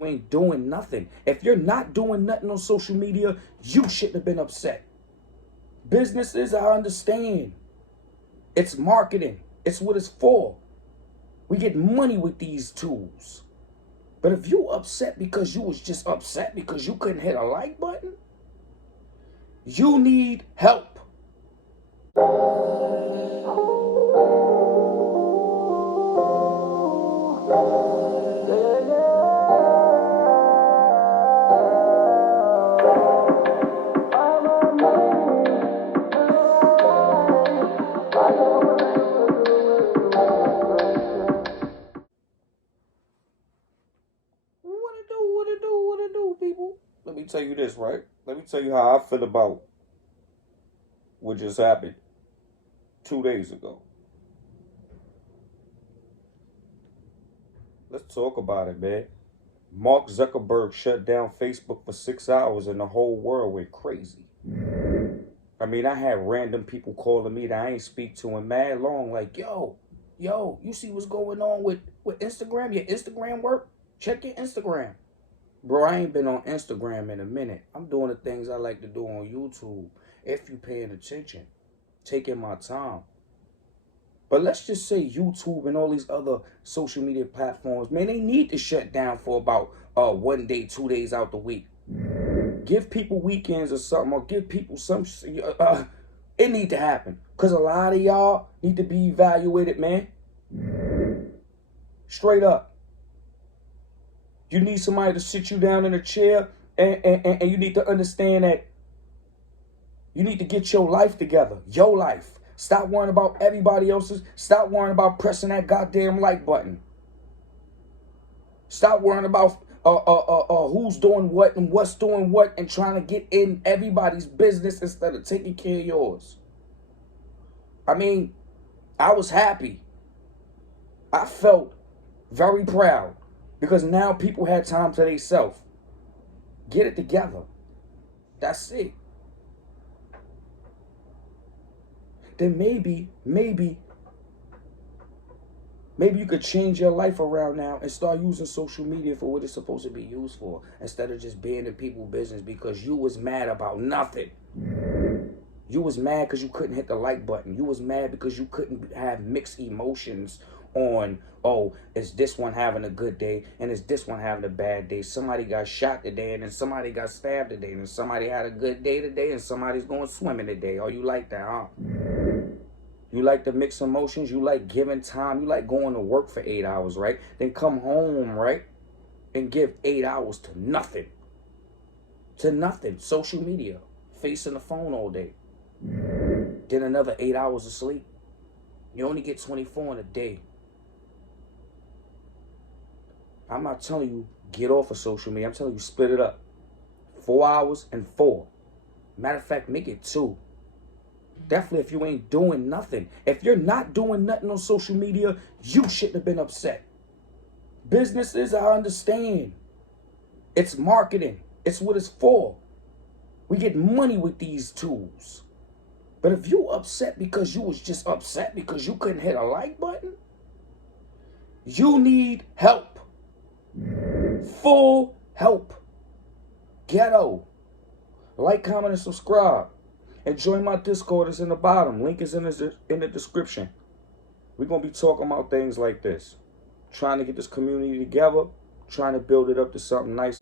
You ain't doing nothing. If you're not doing nothing on social media, you shouldn't have been upset. Businesses, I understand. It's marketing. It's what it's for. We get money with these tools. But if you upset because you was just upset because you couldn't hit a like button, you need help. What it do, people? Let me tell you this, right? Let me tell you how I feel about what just happened 2 days ago. Let's talk about it, man. Mark Zuckerberg shut down Facebook for 6 hours and the whole world went crazy. I mean, I had random people calling me that I ain't speak to in mad long, like, yo, you see what's going on with Instagram? Your Instagram work? Check your Instagram. Bro, I ain't been on Instagram in a minute. I'm doing the things I like to do on YouTube. If you paying attention, taking my time. But let's just say YouTube and all these other social media platforms, man, they need to shut down for about 1 day, 2 days out the week. Give people weekends or something, or give people some. It need to happen, cause a lot of y'all need to be evaluated, man. Straight up. You need somebody to sit you down in a chair, and you need to understand that you need to get your life together. Your life. Stop worrying about everybody else's. Stop worrying about pressing that goddamn like button. Stop worrying about who's doing what and what's doing what and trying to get in everybody's business instead of taking care of yours. I mean, I was happy. I felt very proud because now people had time to themselves. Get it together. That's it. Then maybe you could change your life around now and start using social media for what it's supposed to be used for, instead of just being in people's business because you was mad about nothing. You was mad because you couldn't hit the like button. You was mad because you couldn't have mixed emotions on, oh, is this one having a good day and is this one having a bad day? Somebody got shot today and then somebody got stabbed today and somebody had a good day today and somebody's going swimming today. Oh, you like that, huh? You like the mixed emotions. You like giving time. You like going to work for 8 hours, right? Then come home, right? And give 8 hours to nothing. To nothing. Social media. Facing the phone all day. Then another 8 hours of sleep. You only get 24 in a day. I'm not telling you get off of social media. I'm telling you split it up. 4 hours and 4. Matter of fact, make it 2. Definitely if you ain't doing nothing. If you're not doing nothing on social media, you shouldn't have been upset. Businesses, I understand. It's marketing. It's what it's for. We get money with these tools. But if you upset because you was just upset because you couldn't hit a like button, you need help. Full help. Ghetto. Like, comment, and subscribe. And join my Discord. It's in the bottom. Link is in the description. We're going to be talking about things like this. Trying to get this community together. Trying to build it up to something nice.